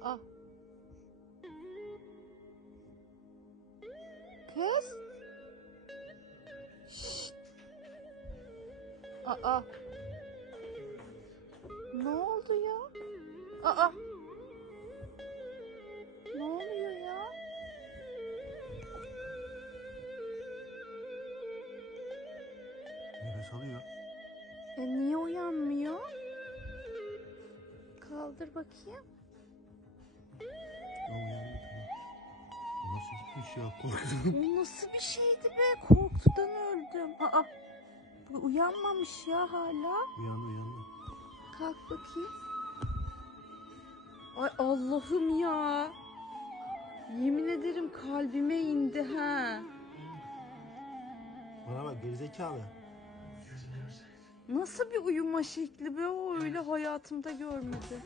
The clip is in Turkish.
Aa. Kız. Şşt. Aa. Ne oldu ya? Aa. Ne oluyor ya? Nefes alıyor. E niye uyanmıyor? Kaldır bakayım. Nasıl gitmiş ya korktum. Bu nasıl bir şeydi be? Korkudan öldüm. Aa. Bu uyanmamış ya hala. uyandı uyandı. Kalk bakayım. Ay Allah'ım ya. Yemin ederim kalbime indi ha. Bana bak gerizekalı. Nasıl bir uyuma şekli be o öyle hayatımda görmedim.